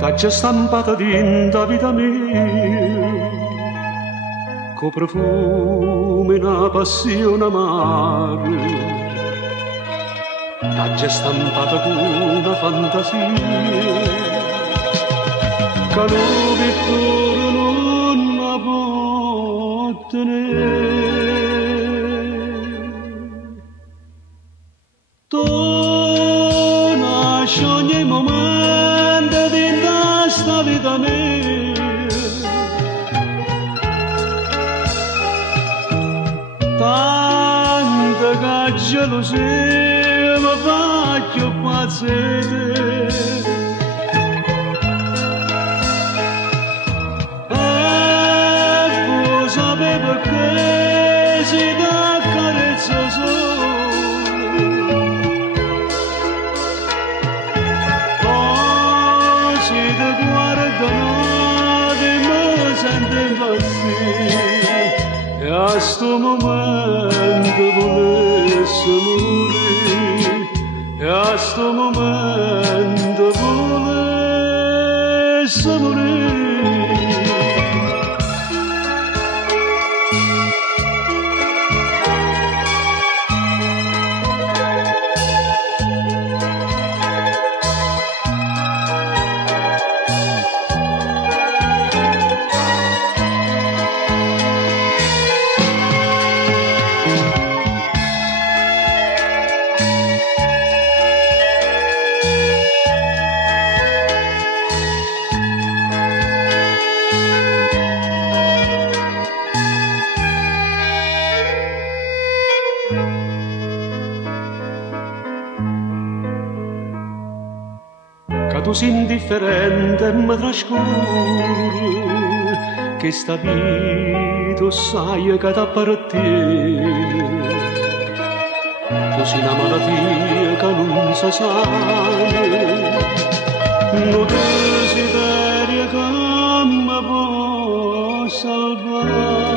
T'ha già stampata dinta vita mia, co profumo e una passione amara. T'ha già stampata con una fantasia, che lo pittore non la può tenere. Tu nasci ogni momento di sta vita mia, tanta che gelosia mi fa più pazzete. E voi sapete che si dà carezza solo, e a sto momento volesse morire, e a sto momento volesse morire. Tu sei indifferente e mi trascuri, che sta vita sai che t'appartiene. Tu sei una malattia che non si sa, non desiderio che mi può salvare.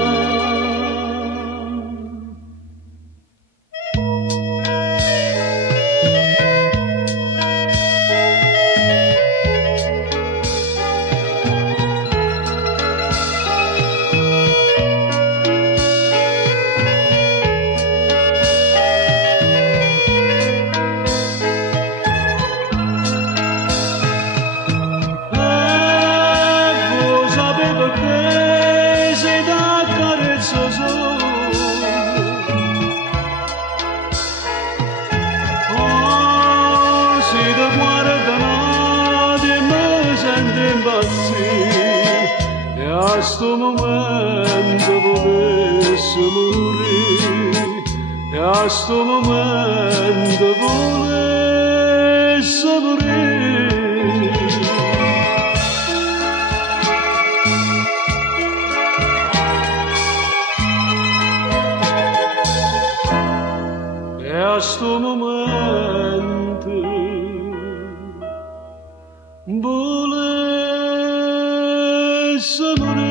A sto momento volesse morire, e a sto momento volesse morire. E a sto momento volesse morire.